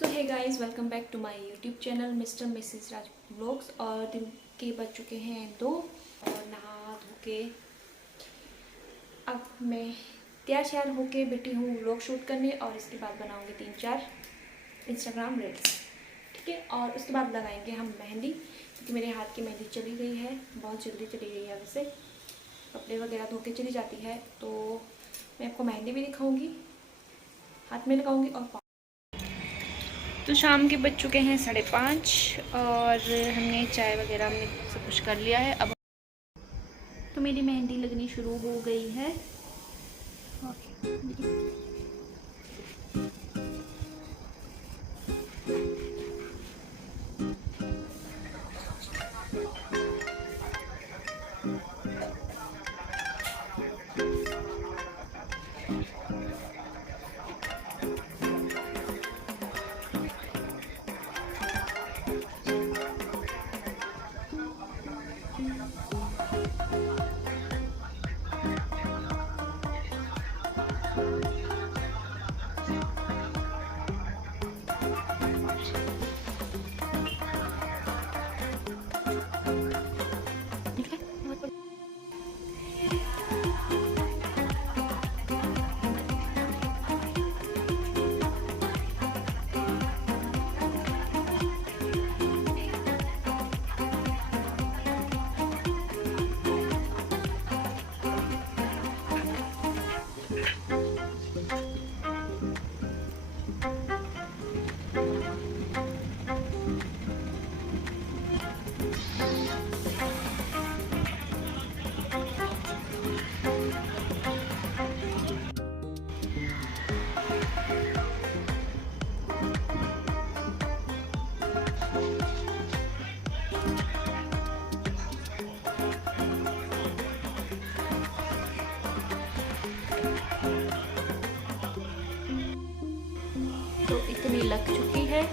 So hey guys, welcome back to my YouTube channel Mr Mrs Raj vlogs. और दिन के बज चुके हैं 2 और नहा धो के अब मैं तैयार श्यार होके बैठी हूँ व्लॉग शूट करने। और इसके बाद बनाऊँगी 3-4 इंस्टाग्राम रील्स, ठीक है। और उसके बाद लगाएंगे हम मेहंदी, क्योंकि मेरे हाथ की मेहंदी चली गई है, बहुत जल्दी चली गई है। वैसे कपड़े वगैरह धो के चली जाती है, तो मैं आपको मेहंदी भी दिखाऊँगी, हाथ में लगाऊँगी। और तो शाम के बज चुके हैं 5:30 और हमने चाय वगैरह हमने सब कुछ कर लिया है। अब तो मेरी मेहंदी लगनी शुरू हो गई है। तो इतनी लग चुकी है।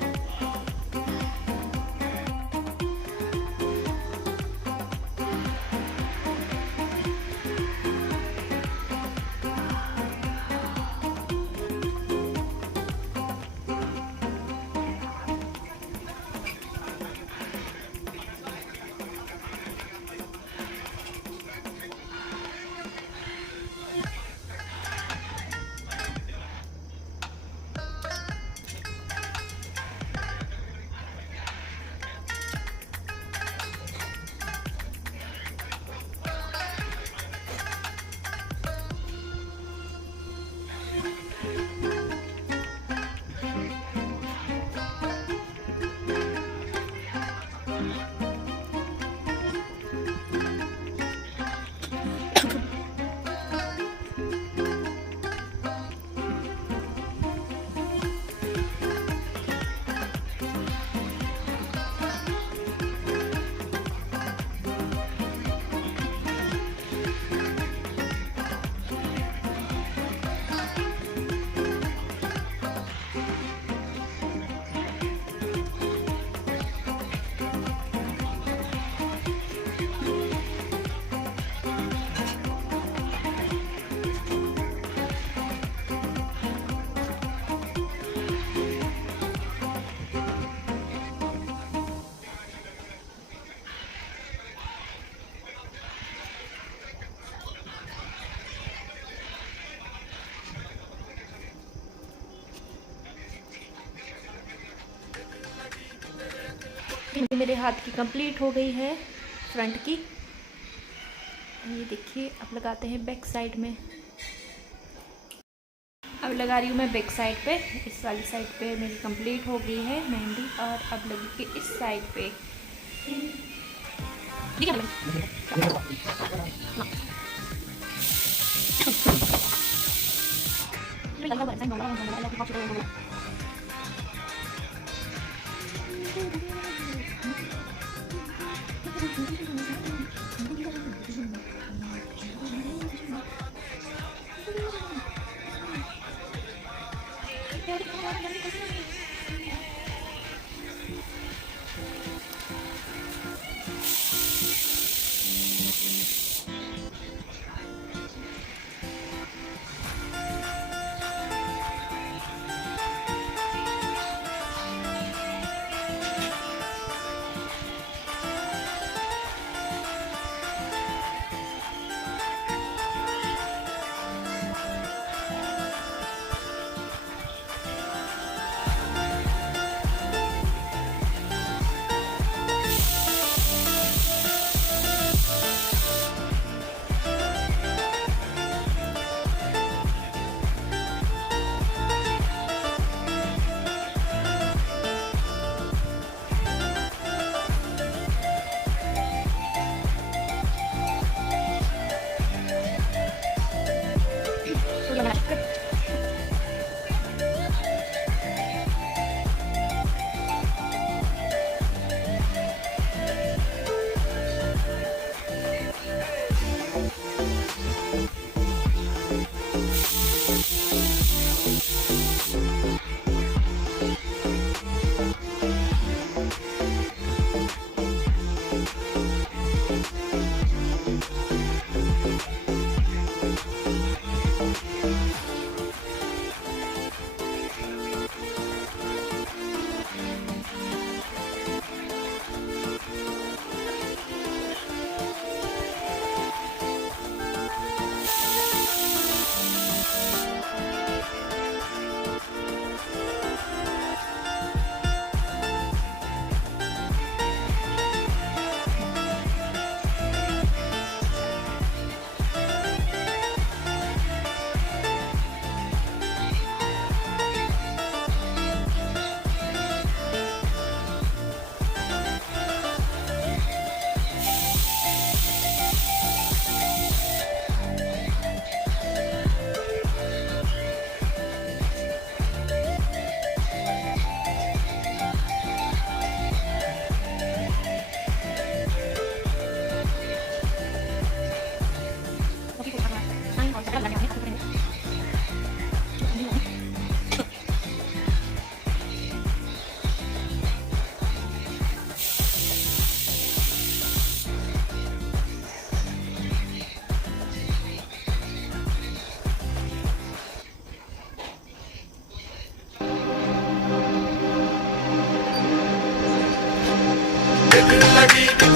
मेरे हाथ की कंप्लीट हो गई है फ्रंट की। ये देखिए, अब लगाते हैं बैक साइड में। अब लगा रही हूँ मैं बैक साइड पे। इस वाली साइड पे मेरी कंप्लीट हो गई है मेहंदी, और अब लगेगी इस साइड पे।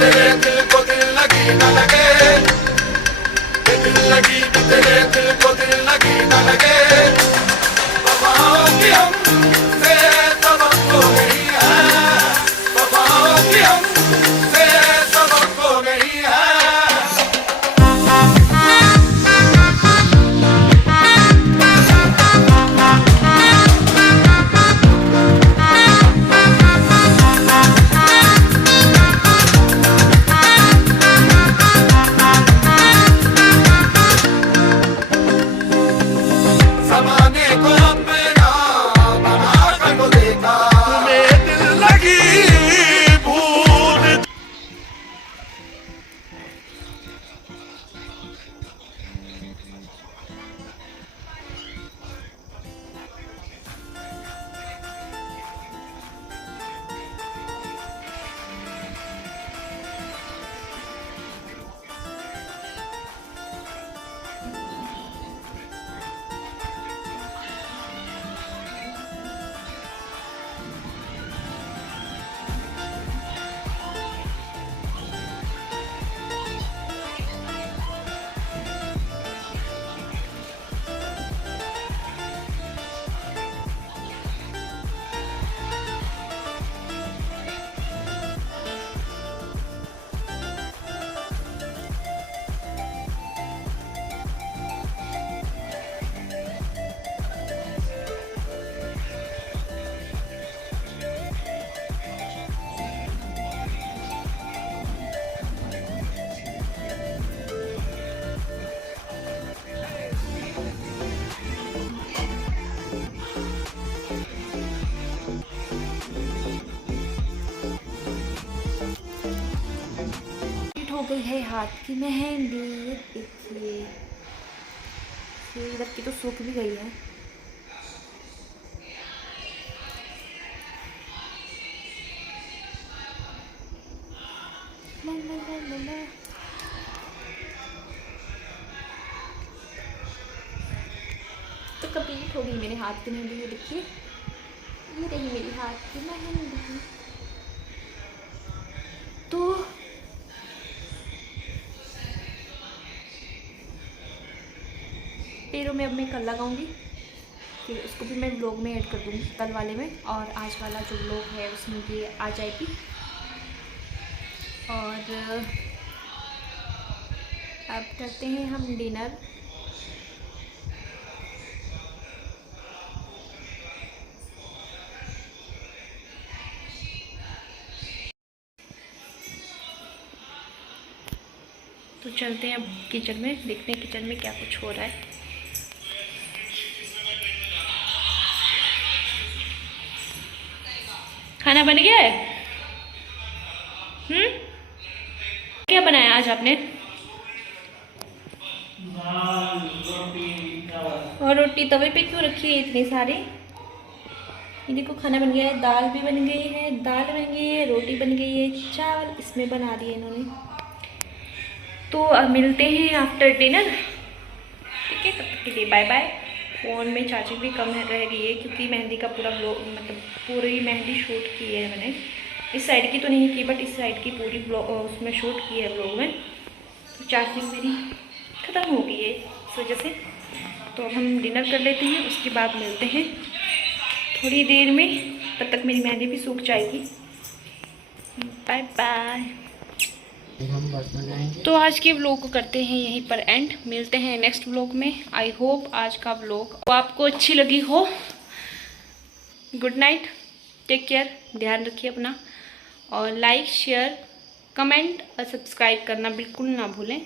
तेरे दिल को दिल लगी न लगे, दिल लगी भी तेरे दिल को दिल लगी न लगे। वफाओं की हमसे तवक्को नहीं है, वफाओं की हमसे तवक्को नहीं है। ज़माने को अपना बना कर तो देखा, तुम्हें दिल लगी भूल। हो गई है हाथ की मेहंदी, देखिए ये इधर की तो सूख भी गई है। ला ला ला ला ला। तो कंप्लीट हो गई मेरे हाथ की मेहंदी, ये देखिए ये रही मेरी हाथ की मेहंदी। तो पैरों में अब मैं कल लगाऊंगी, फिर उसको भी मैं व्लॉग में ऐड कर दूंगी कल वाले में, और आज वाला जो व्लॉग है उसमें ये आ जाएगी। और अब करते हैं हम डिनर। तो चलते हैं अब किचन में, देखते हैं किचन में क्या कुछ हो रहा है। खाना बन गया है? क्या बनाया आज आपने? और रोटी तवे पे क्यों रखी है इतनी सारी? ये देखो खाना बन गया है, दाल भी बन गई है, दाल बन गई है, रोटी बन गई है, चावल इसमें बना दिए इन्होंने। तो अब मिलते हैं आफ्टर डिनर, ठीक है? तब तक के लिए बाय बाय। फ़ोन में चार्जिंग भी कम रह गई है क्योंकि मेहंदी का पूरा मतलब पूरी मेहंदी शूट की है मैंने। इस साइड की तो नहीं की, बट इस साइड की पूरी उसमें शूट की है व्लॉग में। तो चार्जिंग मेरी ख़त्म हो गई है इस वजह से। तो अब हम डिनर कर लेते हैं, उसके बाद मिलते हैं थोड़ी देर में। तब तक मेरी मेहंदी भी सूख जाएगी। Bye bye. तो आज के व्लॉग को करते हैं यहीं पर एंड, मिलते हैं नेक्स्ट व्लॉग में। आई होप आज का व्लॉग आपको अच्छी लगी हो। गुड नाइट, टेक केयर, ध्यान रखिए अपना, और लाइक शेयर कमेंट और सब्सक्राइब करना बिल्कुल ना भूलें।